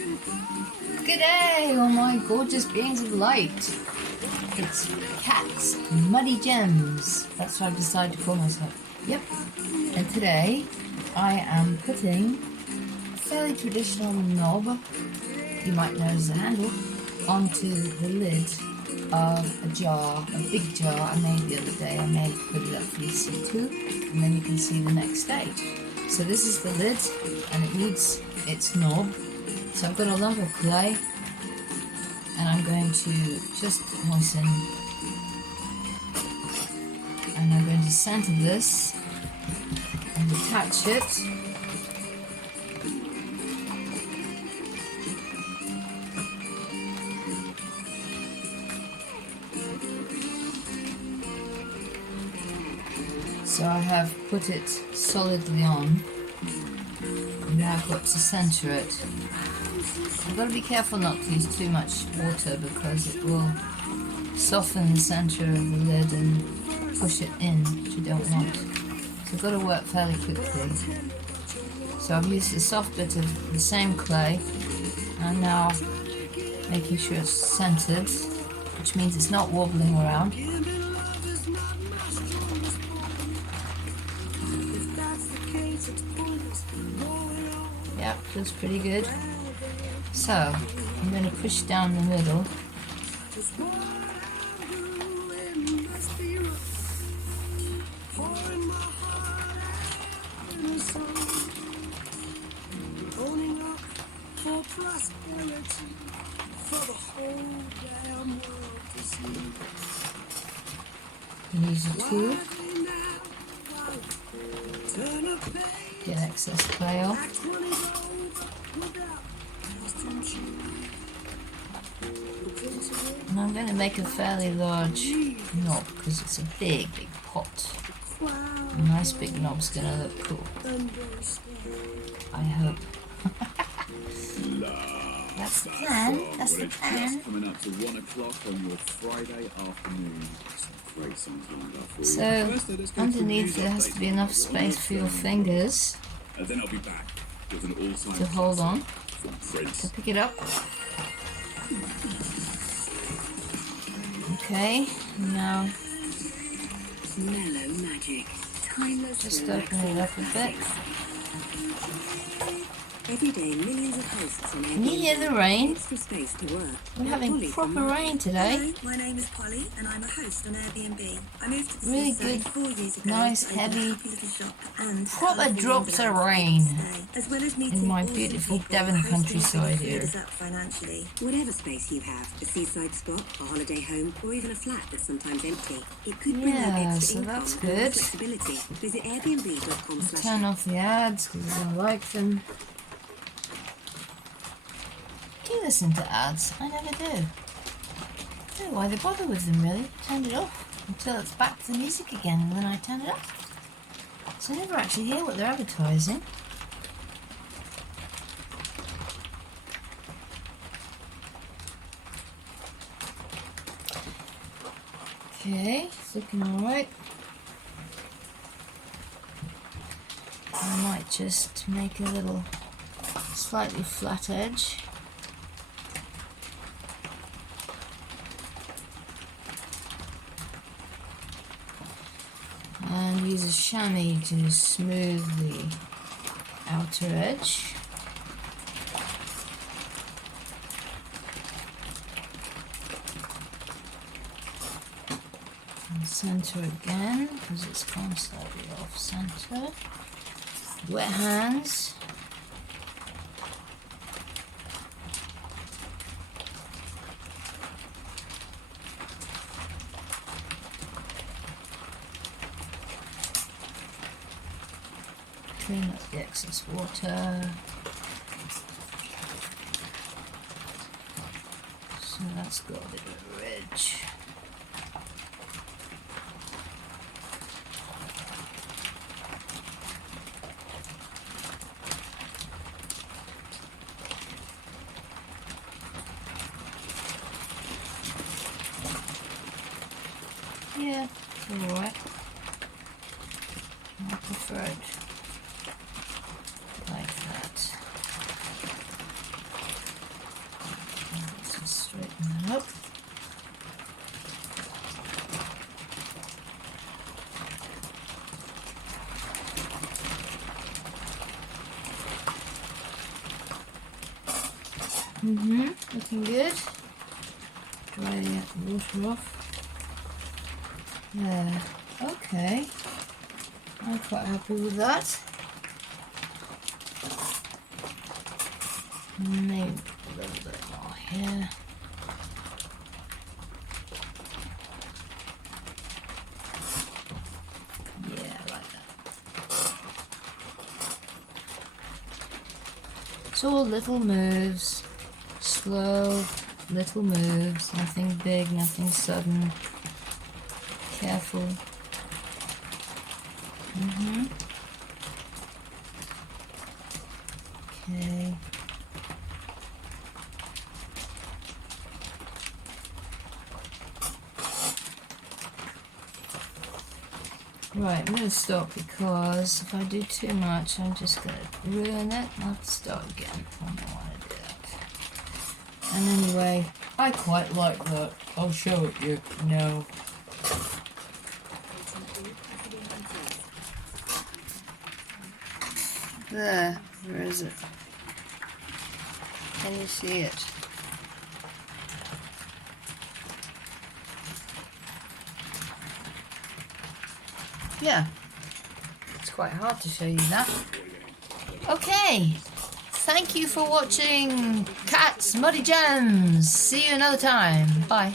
G'day, all my gorgeous beings of light. It's Cats Muddy Gems. That's what I've decided to call myself. Yep. And today I am putting a fairly traditional knob, you might know as a handle, onto the lid of a jar, a big jar I made the other day. I made put it up for you to see too, and then you can see the next stage. So this is the lid, and it needs its knob. So I've got a lump of clay, and I'm going to just moisten, and I'm going to center this and attach it. So I have put it solidly on. Now I've got to center it. I've got to be careful not to use too much water because it will soften the center of the lid and push it in, which you don't want. So I've got to work fairly quickly. So I've used a soft bit of the same clay. I'm now making sure it's centered, which means it's not wobbling around. Yep, feels pretty good. So, I'm going to push down the middle. And use a tool. Get excess clay off. And I'm going to make a fairly large knob because it's a big pot. A nice big knob's going to look cool. I hope. That's the plan. That's the plan. Coming up to 1 o'clock on your Friday afternoon. Great songs lined up for you. So underneath there has to be enough space for your fingers then I'll be back with an all-time to hold on, from Prince. to pick it up. Okay, now Mellow magic. Timeless. just open it up a bit. Every day, millions of hosts on Can you hear the rain? extra space to work. We're having proper rain today. Hello, my name is Polly and I'm a host on Airbnb. I moved to the Really seaside good, 4 years ago. nice, to open a heavy, happy little shop and proper I've been drops of able to rain stay, as well as meeting in my all the beautiful people Devon hosting countryside things here. us up financially. Whatever space you have, a seaside spot, a holiday home, or even a flat that's sometimes empty, it could bring Yeah, you extra so income that's and good. flexibility. Visit airbnb.com/. Turn off the ads because I don't like them. Do you listen to ads? I never do. I don't know why they bother with them really. Turn it off until it's back to the music again and then I turn it off. So I never actually hear what they're advertising. Okay, it's looking alright. I might just make a little slightly flat edge. And use a chamois to smooth the outer edge. And center again because it's gone slightly off center. Wet hands. Clean up the excess water. So that's got a bit of a ridge. Yeah, it's alright. I prefer it like that. straighten that up. Looking good. Dry the water off. There. Okay. I'm quite happy with that. Maybe a little bit more here. Yeah, like that. It's all little moves. Slow, little moves. Nothing big, nothing sudden. Careful. Okay. Right, I'm going to stop because if I do too much, I'm just going to ruin it. I'll have to start again. I don't want to do that. And anyway, I quite like that. I'll show it you now. There, where is it? Can you see it? Yeah, it's quite hard to show you that. Okay, thank you for watching Cat's Muddy Gems. See you another time. Bye.